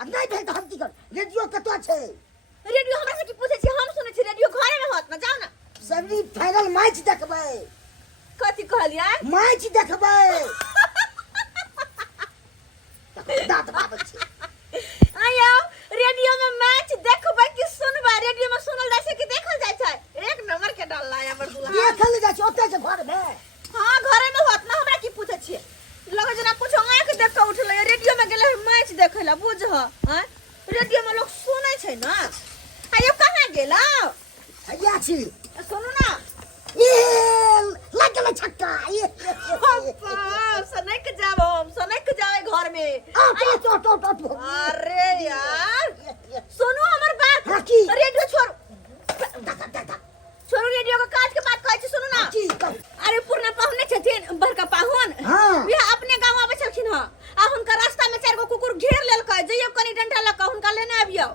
नहीं भेल त हम की कर रेडियो कतो छै रेडियो हमरा से की पूछे छी हम सुनै छी रेडियो घरे में होत ना जाओ ना सेमीफाइनल मैच देखबै कथि कहलियै मैच देखबै दांत बाबा छै आयो रेडियो में मैच देखबै कि सुनबै रेडियो में सुनल जाय छै कि देखल जाय छै एक नंबर के डल्ला हमर दुल्हा देखल जाय छै ओतै छै घर में हां घरे में होत ना हमरा की पूछे छी लगे जना कुछ आंख देख के उठले रेडियो में गेले मैच देखे ला बुझ हां रेडियो में लोग सुनै छै ना आयो कहां गेला हैया छी सुनू ना ये लग गेलै छक्का ये सनक जाओ घर में अरे यार सुनो हमर बात रेडियो छोड़ छोड़ो रेडियो को काट के बात कहै छी सुनू ना अरे पूर्ण पाहुन छथिन बड़का पाहुन वे अपने गांव आबै छलखिन ह आ हुनका रास्ता में चार गो कुकुर घेर लेलकै जइयो कनी डंडा ल के हुनका लेने आबियो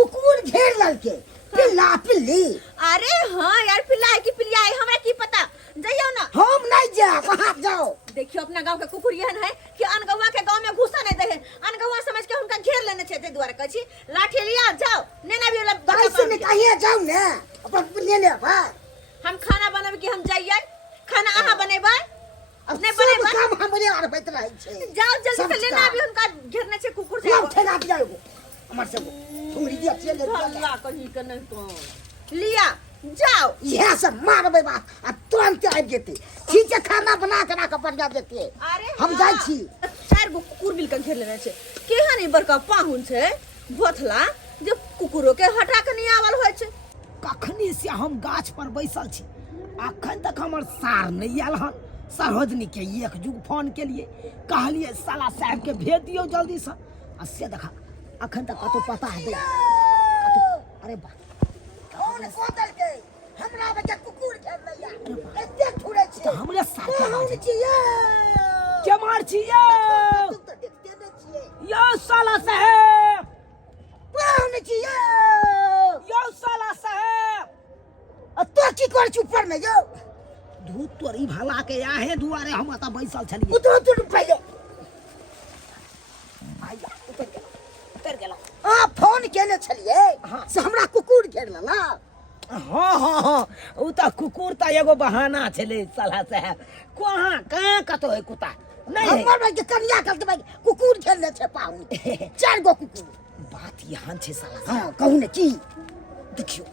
कुकुर घेर लेलकै पिल्ली अरे हां यार पिल्ला है कि पिलिया है हमरा की पता जइयो ना हम नहीं जा वहां जाओ देखियो अपना गांव के कुकुर एहन है कि अनगवा के गांव में घुसा नहीं दे है अनगवा समझ के हुनका घेर लेने छै ते द्वारा कहै छी लाठी लिया जाओ नेना भी वाला कैसे ने कहिए जाओ ने अपन लेने भाई हम खाना बनाबे कि हम जाइए खाना आहा बनेबै अब नहीं बनेबै काम हमरे और बैठ रहे छै जाओ जल्दी से लेना भी हुनका घेरने छै कुकुर से ठेला दिया हमर सब ठुंगरी दिया चले अल्लाह कहीं के नहीं तो लिया जाओ यह सब मारबे बा आ तुरंत आबि जेते ठीक है खाना बना के रख बढ़िया देते अरे हम जाय छी चार गो कुकुर मिल के घेर लेने छै केहन ई बड़का पाहुन छै भोथला जे कुकुरो के हटा के नहीं आवल होय छै कखनी से हम गाछ पर बैसल छी अखन तक हमर सार नहीं आयल हन सरोजनी के एक जुग फोन के लिए कहलिए साला साहब के भेज दियो जल्दी से आ से देखा अखन तक कतो पता है अरे बा कौन कोदल के हमरा बच्चा कुकुर खेल लैया एते थुरे छी तो हमरे साथ कौन छियै के मार छियै तू तो देखते नहीं छियै यो साला साहब कौन छियै यो साला साहब तो की कर छी ऊपर में जो धूत तोरी भला के आहे दुआरे हम त बैसल छलिए उतर पहले आया उतर गेला आ फोन केने छलिए से हमरा कुकुर घेर लेला हाँ उ त कुकुर त एगो बहाना छले साला साहब कहाँ कतो है कुत्ता नहीं है हमर भाई के कन्या कहते भाई कुकुर घेर ले छै पाहुन चार गो कुकुर बात यहाँ छे साला हां कहू ने की देखियो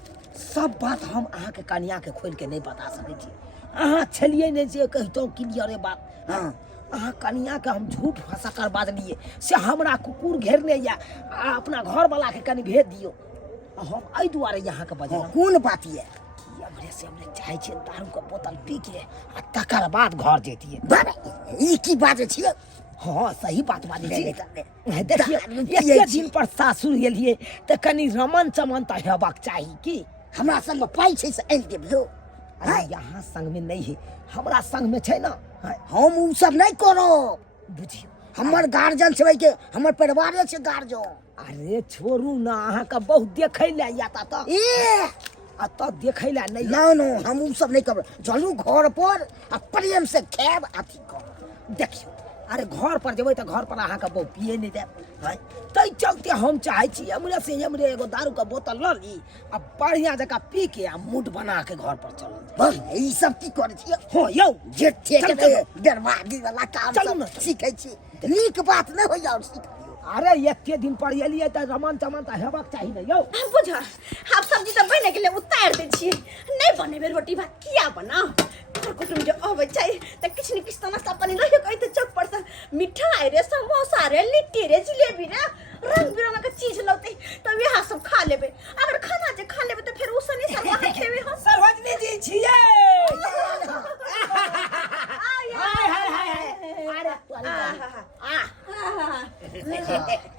सब बात हम अहाँ के कन्या के खोल के नहीं बता सके छी अहाँ छलिए ने जे कहितो क्लियर है बात हां अहाँ कन्या के हम झूठ फसकर बाजलिए से हमरा कुकुर घेरने या अपना घर वाला के कनी भेज दियो हम आई दुआरे यहाँ के बजा कौन बात ये हमरे से हमरे चाहे छे दारू के बोतल पी के आ तकर बाद घर जेतिए बाबा ई की बात छियै हाँ सही बात बाजी छी देखिए एक दिन पर सासुर गेलिए त कनी रमन चमन त हेबाक चाही की हमरा संग में पाई छै से आनि देबियो अरे यहाँ संग में नहीं है हमरा संग में छै ना हम उ सब नहीं करो बुझियो हमर गार्जियन छै के हमर परिवारे छै गार्जियन अरे छोड़ू ना अहाँ का बहुत देखै ले याता त ए आ त देखै ले नहीं नो हम उ सब नहीं करब चलू घर पर आ प्रेम से खाब अथी कर देखियो अरे घर पर जेबै त घर पर अहाँ का बहु पिए नहीं दे तै चलते हम चाहे छी हमरे से हमरे एगो दारू का बोतल ल ली आ बढ़िया जगह पी के आ मूड बना के घर पर चल बस ई सब की करे छी हो यौ जे ठेक चल, दे दरवाजी वाला काम चलू सब ना। सीखै छी नीक बात नहीं हो जाओ सीख अरे एके दिन पर एलिए त रमन चमन त हेबाक चाही न यौ बुझ आप सब्जी तो बने के लिए उतार दे छी नहीं बनेबे रोटी भात किया बना घर कुटुम जो अबै छै त किछ न किछ त नास्ता पानी रहियो कहि त चौक पर से मिठाई रे समोसा रे लिट्टी रे जिलेबी रे रंग बिरंग के चीज लौते त वह सब खा लेबे अगर खाना जे खा लेबे त फिर उसने सब वहां खेबे हम सरवजनी जी छिए हाय हाय अरे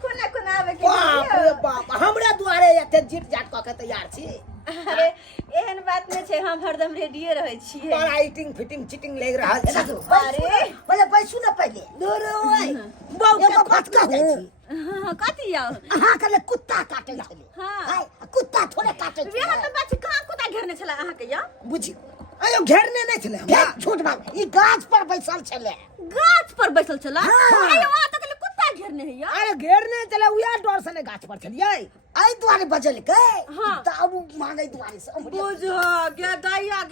कोना कोना आवे के बाप रे बाप हमरा दुआरे एते जीट जाट क के तैयार छी अरे एहन बात नहीं छै हम हरदम रेडियो रहै छियै बड़ा ईटिंग फिटिंग चिटिंग लग रहल छै अरे पहले बैसू ना पहले दूर ओए बहुत एगो बात कहू हां कथि यौ अहाँ के ले कुत्ता काटै छले हाँ। हाय कुत्ता थोड़े काटै छै वेहा त बात कहां कुत्ता घेरने छला अहाँ के यौ बुझी अयो घेरने नहीं छले हमरा झूठ बात ई गाछ पर बैसल छले गाछ पर बैसल छला हाँ। अरे वहां तक कुत्ता घेरने है या अरे घेरने चले उया डर से ने गाछ पर चलिए आई द्वारे बजल के हाँ। दाऊ मांगे द्वारे से बुझा क्या दैया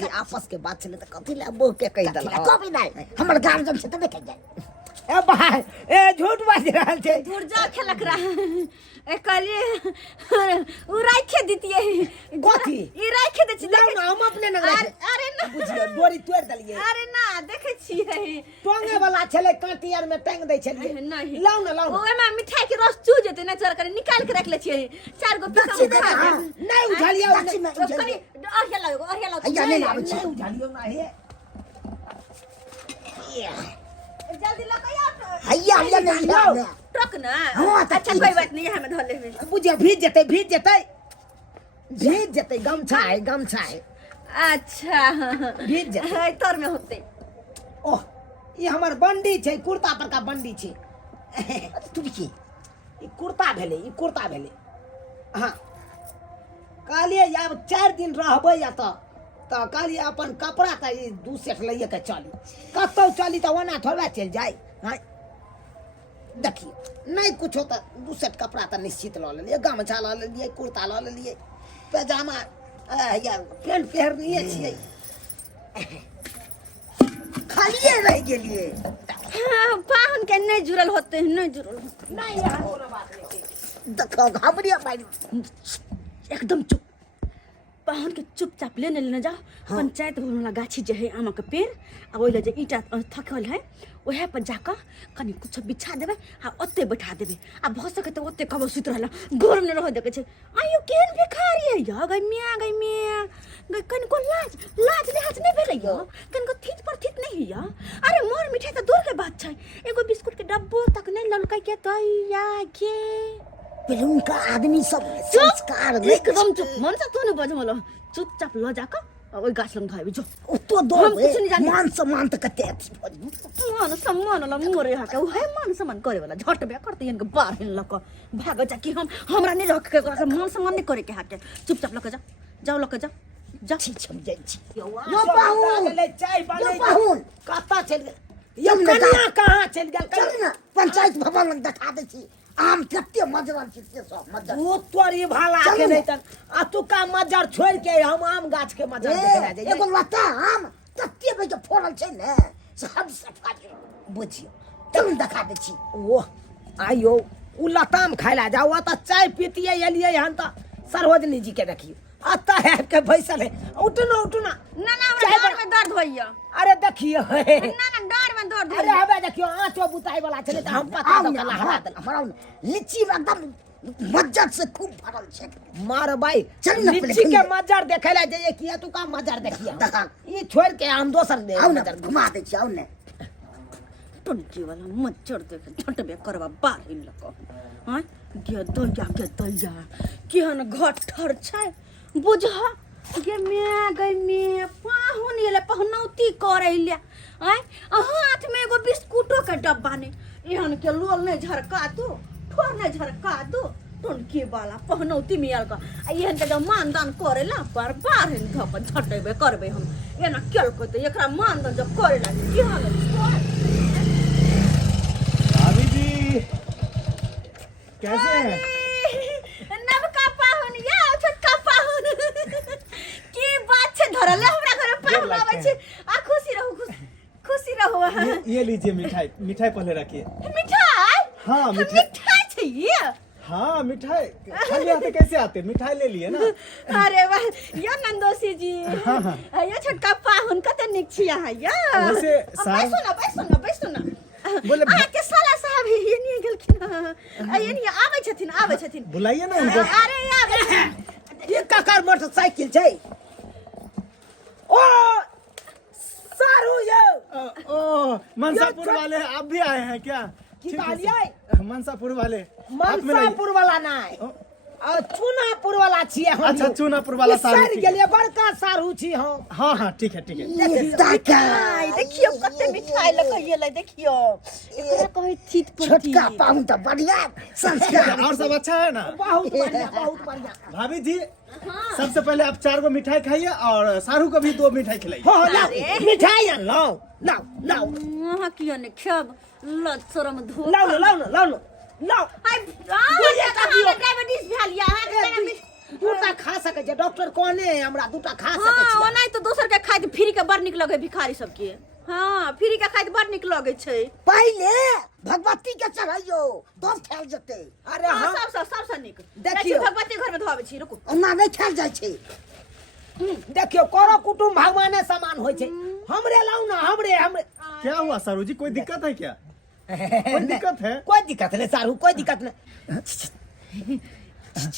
के आपस के बात चले त कथि ले बोह के कहि दला कभी नहीं हमर गांव जब से तबे कह जाए ए भाई ए झूठ बाज रहल छे धुरजा खेलक रहा ए कहलिए उ राखे दितिए कथी? ई राखे दे छी लाउ ना हम अपने न अरे ना बुझियो डोरी तोड़ दलिए अरे ना देखे छिए टोंगे वाला छले कांटी आर में टांग दै छलिए नहीं लाउ ना ओए में मिठाई के रस चू जेते ना चर कर निकाल के रख ले छिए 4 गो पीसा दक्षिण खा हाँ। नहीं उझलियो दक्षिण में उझलियो। कनी अहिया लाओ अहिया नहीं लावे छी। नहीं उझलियो ना हे जल्दी लगा हैया हैया नहीं लावे टक ना हाँ, तो अच्छा ठीक कोई है। बात नहीं हमें धोले में बुझियो भीज जते गमछा है अच्छा भीज जेतै। है तोर में होते ओह ये हमर बंडी छै कुर्ता पर का बंडी छै तू की ई कुर्ता भेले हाँ कहलिए आब 4 दिन रहबै या तो कहलिए अपन कपड़ा त ई 2 सेट लइए के चली कतौ चली त ओना थोड़ा चल जाए हाँ देखिए नहीं कुछ तो 2 सेट कपड़ा तो निश्चित ल लेलिए गमछा ल लेलिए कुर्ता ल लेलिए पैजामा या पेंट पहननिए छिए खालिए रह गेलिए हाँ, पाहुन के नहीं जुड़ल होते नहीं यार कोनो बात नहीं देखो घबरिया मारी एकदम चुप पाहुन के चुपचाप लेने लेने जाओ पंचायत भवन वाला गाछी जे है आम के पेड़ आ ओइले जे ईटा थकल है ओहे पर जाकर कनी कुछ बिछा देबे आ ओते बैठा देबे आ भ सके त ओते कबो सुत रहला घर में रह देखे छै आयो केहन भिखारी है या गई मिया गई कन को लाज लिहाज नहीं भेलै या कन को थीत पर थीत नहीं या अरे मोर मिठाई त दूर के बात छै एगो बिस्कुट के डब्बो तक नहीं ललकै के तैया के बेलून का आदमी सब संस्कार नहीं एकदम चुप मन से तू न बजमलो चुपचाप ल जाकर ओइ गाछ लंग धाइबे जो तो दो हम कुछ नहीं जाने। मान सम्मान तक कते मान सम्मान वाला मोरे हाके उहे मान सम्मान करे वाला झटबे करते इनके बाहर हिन लक भाग जा कि हमरा नहीं रख के मान सम्मान नहीं करे के हाके चुपचाप लक जाओ लक जा ठीक समझै छी यो पाहुन ले चाय बनै यो पाहुन कता चल गेल यो तुमने कन्या कहाँ चल गेल चल ना पंचायत भवन में देखा दे छी आम कते मजरन छी से सब मजर वो तोरी भाला चल के ना। नहीं तन आ तू का मजर छोड़ के हम आम गाछ के मजर देखे जाए एगो लता आम कते बे के फोड़ल छै ने सब सफाई बुझियो तुम देखा दे छी ओ आयो उ लताम खाइला जाओ त चाय पीतिए एलिए हन त सरोजनी जी के देखियो अता है के बैसल है उठना ना हमरा चाय डार में दर्द होइया अरे देखियो ना डार में दर्द अरे होइया हबे देखियो आंचो बुताई वाला छले त हम पता आम दो ना कला हरा देला हमरा लीची में एकदम मज्जर से खूब भरल छै मार भाई चल ना लीची पहले के घूम। मजर देखेला जाइए किया तू का मजर देखिए देखा ये छोड़ के हम दोसर दे आओ ना घुमा दे छी आओ ना टंकी वाला मच्छर देखे झटबे करवा बाहर हिन लक हां गे दैया केहन घट्ठर छै बुझा गे मैं पाहुन एले पहनौती करैले आय हाथ में एगो बिस्कुटो के डब्बा ने एहन के लोल नहीं झरका दो ठोर नहीं झरका दो टंकी वाला पहनौती मियल का एहन के जब मानदान करेला पर बाहर हिन धप झटबे करबे हम एना केल को त एकरा मानदान जब करेला केहन भाभी जी कैसे हैं? नवका पाहुन या छोटका पाहुन की बात छै धरले हमरा घर में पाहुन लगते आबै छै आ खुशी रहो ये लीजिए मिठाई पहले रखिए। मिठाई हाँ मिठाई मिठाई छै ये हाँ मिठाई खाली आते कैसे आते मिठाई ले लिए ना। अरे वाह या नंदोसी जी हाँ, हाँ। या छोटका पाहुन कते निक छी अहाँ या वैसे साहब- बैसो ना बोले अहाँ के साला साहब ये नहीं गेलखिन ये नहीं आबै छथिन बुलाइए ना उनको। अरे आबै ये ककर मोटरसाइकिल छै ओ सारू यो ओ मनसापुर वाले आप भी आए हैं क्या? की ठीक है, कहलिए? सर। मनसापुर वाले आप में नहीं- मनसापुर वाला नहीं ओ, चूनापुर वाला छिए हम। अच्छा, चूनापुर वाला सारू सर छी। गेलिए बड़का सारू छी हम। हाँ हाँ ठीक है ठीक है। मिठाई देखियो कते मिठाई लखइए ले देखियो एकरा कहे चित पड़ती छोटका पाऊँ तो बढ़िया संस्कार। और सब अच्छा है ना? बहुत बढ़िया बहुत बढ़िया। भाभी जी सबसे पहले आप 4 गो मिठाई खाइए और सारू को भी 2 मिठाई खिलाइए। हाँ लाओ मिठाई लाओ लाओ लाओ वहां कियो ने खब लत शरम धो लाओ लाओ लाओ लाओ। हाय डायबिटीज भेल या दूटा खा सके छै डॉक्टर कहने हमरा दूटा खा सके हां छी। ओनाइ तो दोसर के खाइ फ्री के बड़ निक लगे भिखारी सबके। हां फ्री के खाइ बड़ निक लगे छै। पहले भगवती के चढ़ाइयो तब खायल जेते। अरे हां हम सबसे निक देखियो। भगवती घर में धोबे छी रुकू। ओना नहीं खायल जाय छै। देखियो करो कुटुम भगवाने समान होय छै। हमरे लाऊ ना हमरे। क्या हुआ सारू जी, कोई दिक्कत है क्या? कोई दिक्कत है? कोई दिक्कत नहीं सारू कोई दिक्कत नहीं।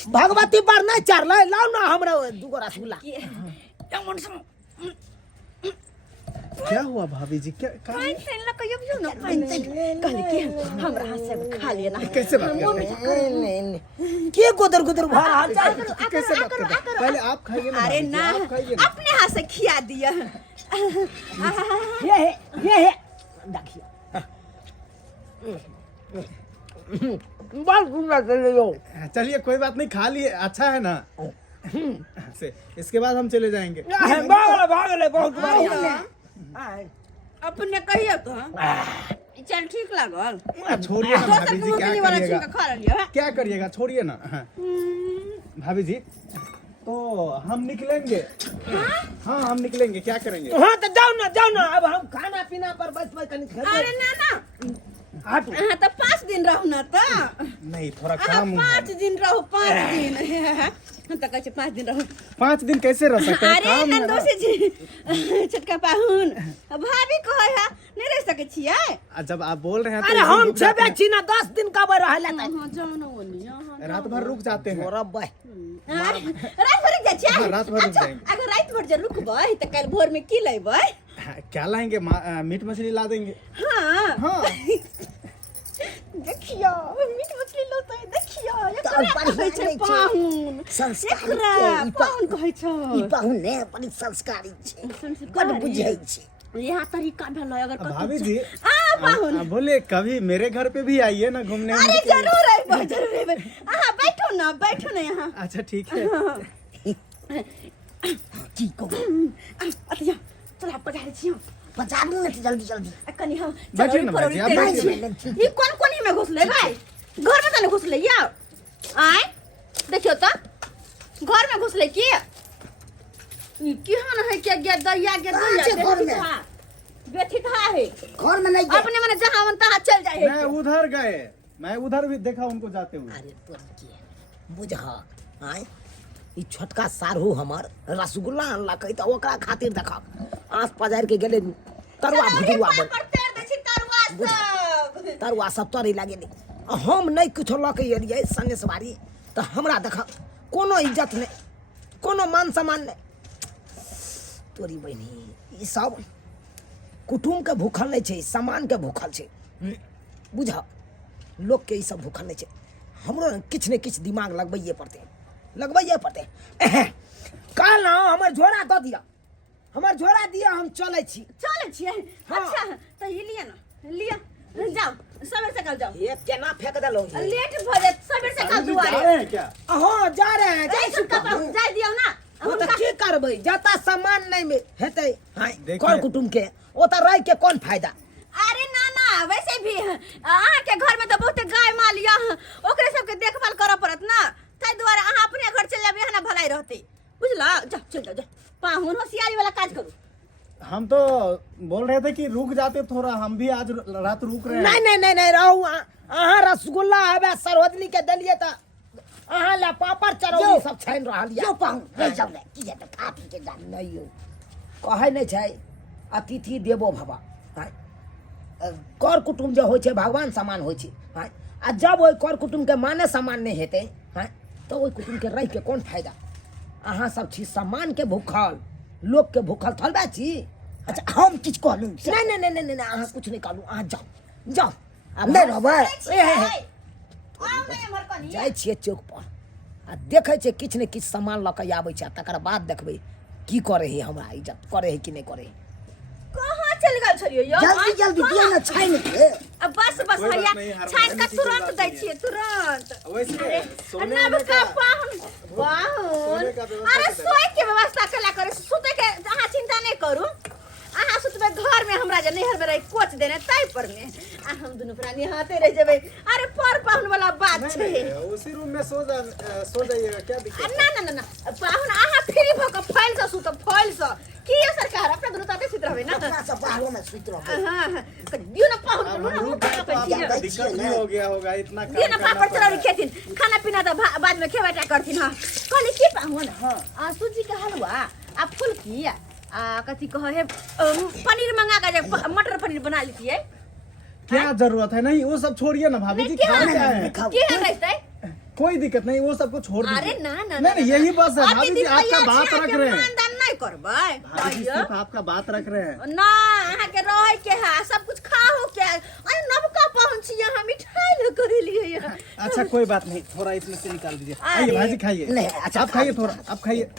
भगवती पर नहीं चढ़ लाओ ना हमरा 2 गो रसगुल्ला। क्या हुआ भाभी जी, क्या पाइन सेन ल कहियो न पाइन कहले कि हमरा हाथ से खा लिए ना। कैसे बात करते हैं? के गुदर गुदर भा रहा है? कैसे बात करते हैं? पहले आप खाइए ना अरे भाभी जी, ना आप खाइए ना। अपने हाथ से खिया दिया। ये है देखिए बस गुंडा चले जाओ। चलिए कोई बात नहीं, खा लिए, अच्छा है ना? से इसके बाद हम चले जाएंगे। भाग ले बहुत बढ़िया। अपने कहियो तो चल ठीक लागल। छोड़िए ना भाभी जी, क्या वाला करिएगा? छिलका खा लिया। क्या करिएगा, छोड़िए ना। हाँ। भाभी जी तो हम निकलेंगे। हाँ हम निकलेंगे, क्या करेंगे? हाँ तो जाओ ना अब हम खाना पीना पर बस कहीं अरे ना हट। हाँ तो 5 दिन रहू ना तो। नहीं थोड़ा काम 5 दिन रहो 5 दिन। तो कहे 5 दिन रहो। 5 दिन कैसे रह सकते हैं? अरे काम है ना। नंदोसी जी छोटका पाहुन भाभी कहे है नहीं रह सके छियै। जब आप बोल रहे हैं तो अरे हम हम रुक जाते छबे छी ना 10 दिन का बर रहले त हां जाओ ना ओनी हैं। रात भर रुक जाते हैं। तोरा बह रात भर जा छियै। हाँ, रात भर रुक जाएंगे। अगर रात भर जे रुकबै त कल भोर में की लेबै? हाँ, क्या लाएंगे? मीट मछली ला देंगे। हां हाँ देखियो मीट मछली लोतै देखियो तो एकरा कहै छै पाहुन। संस्कारी एकरा छै, पाहुन कहै छै। ई पाहुन ने बड़ी संस्कारी छै, बड़ बुझै छै। यहाँ तरीका भेलो अगर कतौ भाभी जी पाहुन बोले कभी मेरे घर पे भी आइए ना घूमने। अरे जरूर आइबो जरूर आइबो। हाँ बैठो ना यहाँ। अच्छा ठीक है। की कहू अच्छा चल आप पधारे छियो। बजा दू ने जल्दी जल्दी। कनी हम बैठिए ना भाई जी, आप बैठिए। ये कौन कोनी में घुसले भाई? घर में तने घुसले या? आय देखियो तो घर में घुसले की? ई केहन है क्या गया कहाँ छै घर में? बेठी था है घर में नहीं गए। अपने मने जहां मन तहां चल जाए मैं उधर गए, मैं उधर भी देखा उनको जाते हुए। अरे तोर के बुझा आय ई छोटका सारू हमर रसगुल्ला अनला कहि त ओकरा खातिर देखा आस पजार के गेले तरुआ भुजुआ बन तरुआ सब तोरे लागे हम नहीं कुछ लके एलिए संगे सवारी त हमरा देखा कोनो इज्जत नहीं कोनो मान सम्मान नहीं। तोरी बहनी ई सब कुटुम के भूखल नहीं छे, सामान के भूखल छे। बुझा लोग के ई सब भूखल नहीं छे। हमरो किछ ने किछ दिमाग लगबैये पड़ते काल ना हमर झोरा दऽ दिया, हमर झोरा दिया, हम चले छी। चले छिए। हाँ। अच्छा तो ये लिया ना लिया जाओ सवेर से कल जाओ। ये केना फेंक देलो लेट भ जाए सवेर से कल जा दुआरे। रहे हैं क्या? हां जा रहे हैं जाई छुटका पाहुन जाई दियो ना। वो तो की करबै जता सामान नहीं में हेतै हां देखिए। कर कुटुम के ओ त रह के कोन फायदा? अरे ना वैसे भी अहाँ के घर में तो बहुत गाय माल या ओकरे सब के देखभाल करऽ पड़त ना। ताहि द्वारा अहाँ अपने घर चल जाबे ना भलाई रहते। बुझला जा चल जा पाहुन होशियारी वाला काज करू। हम तो बोल रहे थे कि रुक जाते थोड़ा, हम भी आज रात रुक रहे हैं। नहीं रहू अहाँ रसगुल्ला हवे सरोजनी के देलिए त अहाँ ला पापड़ चरौरी सब छाइन रहल जो या पाहुन ले जाओ ले की जेते खा पी के जा। नहीं यो कहै नहीं छै अतिथि देवो भव। कर कुटुम जो होइ छै भगवान समान होइ छै। आ जब ओइ कर कुटुम के माने समान नहीं हेतै तो ओइ कुटुम के रह के कोन फायदा? अहाँ सब छी सम्मान के भूखल, लोग के भूखल थलबा छी। अच्छा हम किछ कहलू नहीं अहाँ कुछ नहीं कहलू, अहाँ जाओ अब नहीं रहबै। जाइ छियै चौक पर आ देखै छै किछु ने किछु सामान लऽ कऽ आबै छै आ तकर बाद देखबै की करे है हमरा इज्जत करे है कि नहीं करे है। कहाँ चल गल छलियो यो जल्दी जल्दी दियो ना छाइन के। अब बस बस कोई बात भैया नहीं, हर छाछ बार का नीचे तुरंत चल दै जाती छियै तुरंत। वैसे सोने नब में का का पाहुन पाहुन सोने का व्यवस्था अरे कैसे? सोए के व्यवस्था कला करे सुते के अहाँ चिंता नहीं करू। अहाँ सुतबे घर में हमरा जे नहर में रही कोच देने ताई पर में आ हम दुनु प्राणी हाथे रह जेबै। अरे पर पाहुन वाला बात नहीं, छै। नहीं, उसी रूम में सो जाइएगा क्या दिक्कत है? ना ना ना ना पाहुन अहाँ फ्री भ के फैल से सुत फैल से की ये सरकार अपना दुनु ताते सुत रहबे ना। अपना सब बाहरों में सुत रहो। हां दियो ना पाहुन अब को हम रुक गए तो आपको दिक्कत नहीं हो गया होगा इतना काम दियो ना करना पापड़ पड़ चरौरी रहा है। खेतिन खाना पीना तो बाद में खेबाटा करथिन। हां कहली की पाहुन आ सूजी का हलवा आ फुलकी आ कथी कह है पनीर मंगा के मटर पनीर बना लीजिए। क्या जरूरत है? नहीं वो सब छोड़िए ना भाभी जी, क्या खा है? क्या है? खाओ। की है रहते कोई दिक्कत नहीं, वो सबको छोड़ दीजिए। अरे ना ना नहीं, यही बस है अति भाभी जी, दिन आपका भैया बात छै रख के रहे हैं। मानदान नहीं करबै भाभी जी सिर्फ आपका बात रख रहे हैं। ना अहाँ के रहे के है सब कुछ खाओ के। अरे नवका पाहुन छी यहाँ मिठाई ले कर लिए। अच्छा कोई बात नहीं, थोड़ा इसमें से निकाल दीजिए। अरे। आइए भाजी खाइए। नहीं, अच्छा, आप खाइए थोड़ा, आप खाइए।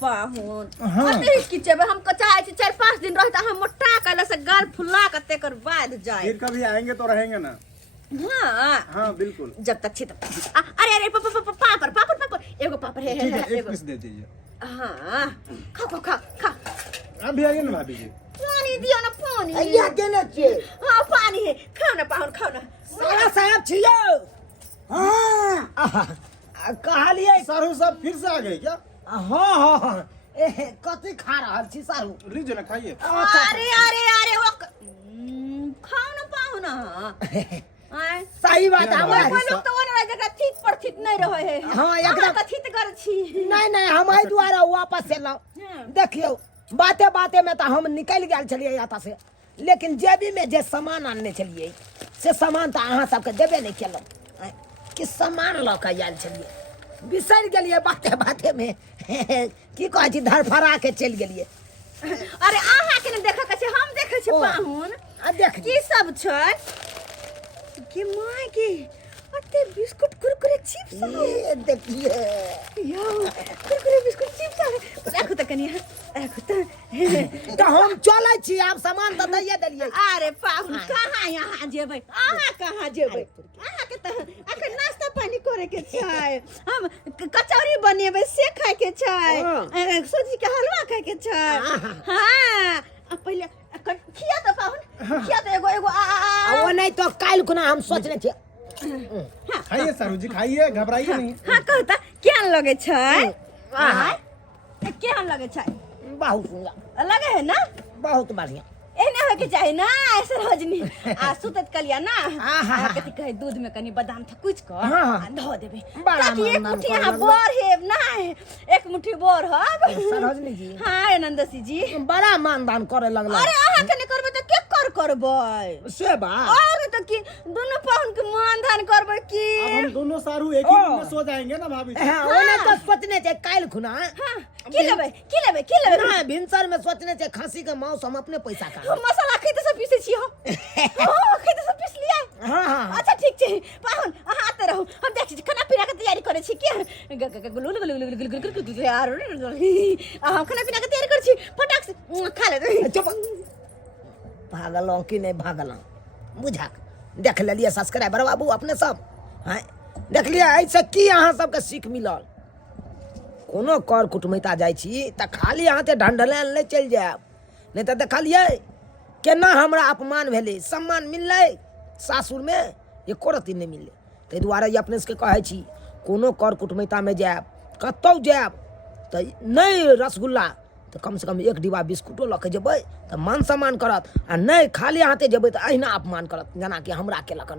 पाहुन हाँ। अते किचबे हम चाहे छी 4-5 दिन रहता हम मोटा कला से गाल फुला के तेकर बाद जाए। फिर कभी आएंगे तो रहेंगे ना। हां हाँ बिल्कुल। जब तक छी तब अरे अरे पापड़ एगो पापड़ है ठीक है, एक एगो। पीस दे दीजिए। हां खा आप भी आइए ना भाभी जी। पानी दियो ना पानी। अइया देने छे। हाँ पानी है खाओ ना पाहुन खाओ ना। सारा साहब छियो हां कहलिए सारू साहब फिर से आ गए क्या? हाँ हाँ हाँ कथी खा रहल छी सारू। लीजिए ना खाइए। अरे अरे अरे वो खाओ ना पाहुन। आय सही बात क्या हमरा बात कोई लोग तो ओने जगह ठीक पर ठीक नहीं रहे है। हाँ, एकदम। अहाँ तो ठीक कर छी। नहीं नहीं हम एहि दुआरे वापस एलहुँ। हाँ। देखियो बाते बाते में तो हम निकल गेल छलियै एतऽ से, लेकिन जेबी में जे सामान आनने छलियै से सामान तो अहाँ सबके देबे नहीं केलहुँ। आँय, कि सामान लऽ कऽ आयल छलियै बिसरि गेलियै बाते बाते में की कहै छी धरफरा के चलि गेलियै। अरे अहाँ के ने देखा के छै हम देखे छी ओ। पाहुन। आ देख की सब छै कि माय के अते बिस्कुट कुरकुरे चिप्स ये देखिए यो कुरकुरे बिस्कुट चिप्स राखू त कनी राखू त। तो हम चलै छी आब सामान तो दैये देलियै। अरे पाहुन कहाँ यहाँ जेबै अहाँ कहाँ जेबै अहाँ के त अखन नाश्ता पानी करे के छै। हम कचौड़ी बनेबै से खाए के छै सूजी के हलवा खाए के छै। हां पहिले खिया त पाहुन खिया त एगो एगो आ वो नहीं तो काल्हि खुना हम सोचने छियै। खाइए सारू जी खाइए, घबराइए नहीं। हाँ कहू त केहन लगे छै? केहन लगे छै? बहुत सुंदर लगे है ना बहुत बढ़िया। एहने होके चाही ना ऐसे रजनी आ सुतत कलिया ना आहा। कथी कहे दूध में कनी बादाम था कुछ को हाँ, हाँ। धो देबे बड़ा ताकि एक मन मुट्ठी कर यहाँ लगलो। बोर हेब ना एक मुट्ठी बोर हब। सरोजनी जी हाँ आनंदसी जी बड़ा मानदान करे लगला। अरे अहाँ के ने करबे त के करबै से बात और त की दोनों पाहुन के मानदान करबै की। अब हम दोनों सारू एक ही ओ। रूम में सो जाएंगे ना भाभी जी। हाँ, ओने तो सोचने छै काल्हि खुना। हाँ की लेबै ना भिनसर में सोचने छै खस्सी के मांस हम अपने पैसा का। हम मसाला खैते सब पीसे छी हो हां खैते सब पीस लिया। हाँ हाँ अच्छा ठीक छै पाहुन अहाँ आते रहू हम देख छी खाना पीना के तैयारी करे छी के गुलुल यार हम खाना पीना के तैयारी करे छी फटाक से खा ले। चुप भागलौं कि नहीं भागलौं बुझा देख लेलिए सब्सक्राइबर बाबू अपने सब। हाँ देख लिया ऐसे की अहाँ सबके सीख मिलल। कोनो कर कुटुमैता जाइ छी तऽ खाली हाथे ढंढले नहीं चलि जायब, नहीं तऽ देखलियै केना हमरा अपमान भेलै सम्मान मिललै सासुर में एको रत्ती नहीं मिललै। ताहि दुआरे अपने सबके कहै छी कोनो कर कुटुमैता में जायब कतौ जायब तऽ नहीं रसगुल्ला तऽ कम से कम एक डिब्बा बिस्कुटो लऽ के जेबै तऽ मान सम्मान करत, आ नहीं खाली हाथे जेबै तऽ अहिना अपमान करत जेना कि हमरा केलक।